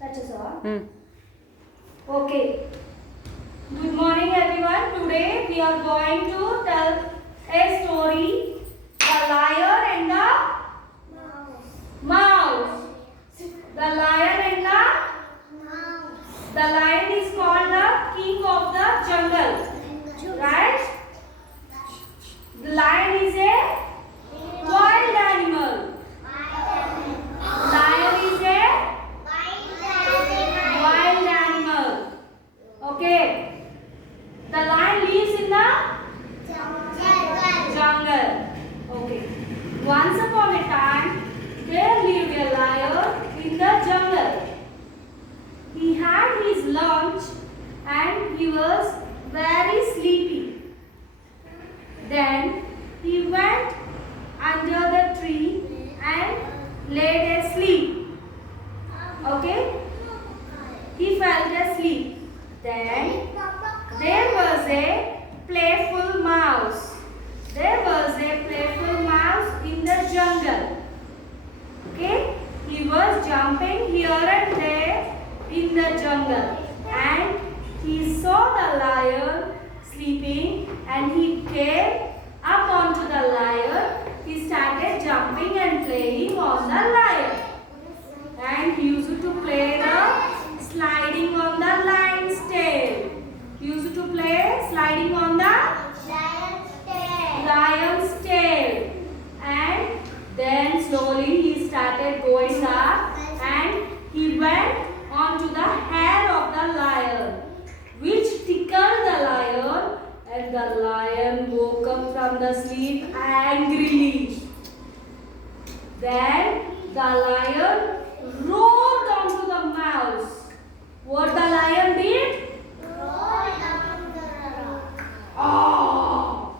That is all. Okay. Good morning, everyone. Today we are going to tell a story. The lion and the mouse. The lion and the lion is called the king of the jungle. Right? The lion is a wild animal. Lion is a wild animal. Okay. The lion lives in the jungle. Okay. Once upon a time, there lived a lion in the jungle. He had his lunch and he was very sleepy. Then he went under the tree and laid asleep. Okay? He fell asleep. Then there was a playful mouse. There was a playful mouse in the jungle. Okay? He was jumping here and there in the jungle. And he saw the lion sleeping and he came up onto the lion. He started jumping and playing on the lion. And he used to play the sliding on the lion's tail. He used to play sliding on the lion's tail. And then slowly he started going up and he went onto the hair of the lion, which tickled the lion, and the lion woke up from the sleep angrily. Then the lion roared onto the mouse. What the lion did? Oh!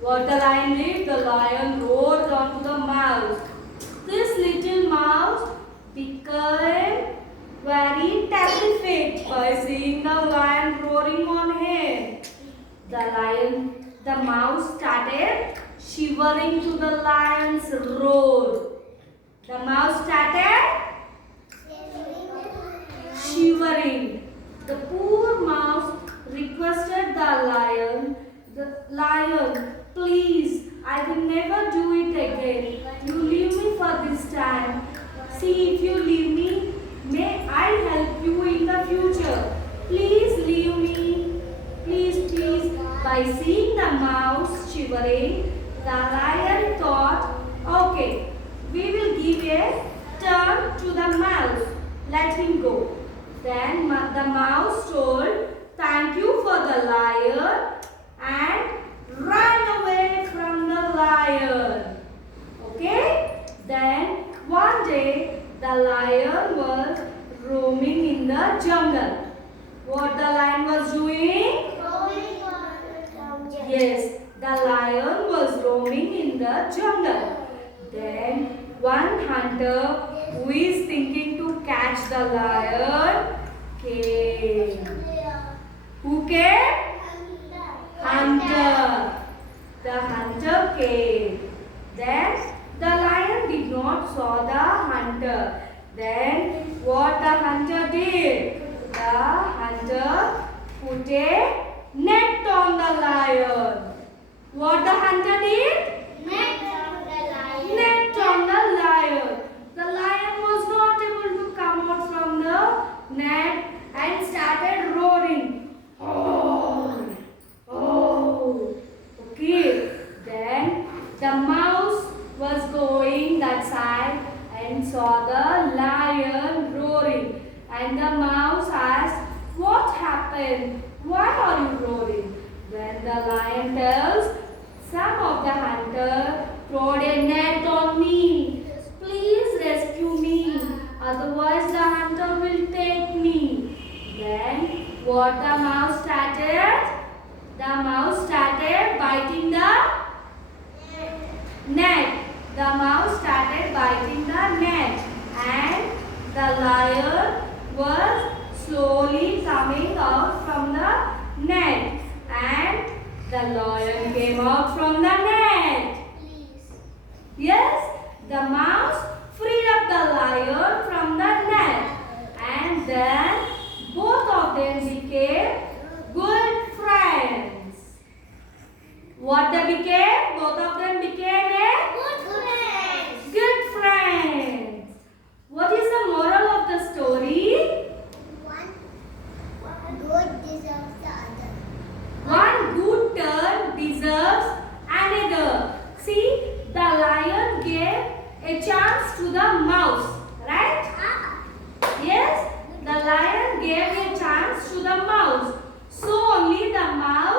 What the lion did? The lion roared onto the mouse. This little mouse became very terrified by seeing the lion roaring on him. The mouse started shivering to the lion's roar. The mouse started shivering. The poor mouse requested the lion, please, I will never do it again. You leave me for this time. See, if you leave me, may I help you in the future. Please leave me. Please, please. By seeing the mouse shivering, the lion thought, okay, we will give a turn to the mouse. Let him go. Then the mouse told, thank you for the lion, and ran away from the lion. Okay? Then one day the lion was roaming in the jungle. What the lion was doing? Yes, the lion was roaming in the jungle. Then one hunter who is thinking to catch the lion came. Who came? Hunter. The hunter came. Then the lion did not saw the hunter. Then what the hunter did? The hunter put a net on the lion. What the hunter did? Net on the lion. Net on the lion. The lion was not able to come out from the net and started roaring. Oh, oh. Okay. Then the mouse was going that side and saw the lion roaring. And the mouse asked, what happened? Why are you roaring? Then the lion tells, some of the hunter throwed a net on me. Please rescue me. Otherwise the hunter will take me. Then what the mouse started? The mouse started biting the net. The mouse started biting the net. And the lion was slowly coming out from the net. And the lion came out from the net. Yes, the mouse freed up the lion from the net. And the mouse. So only the mouse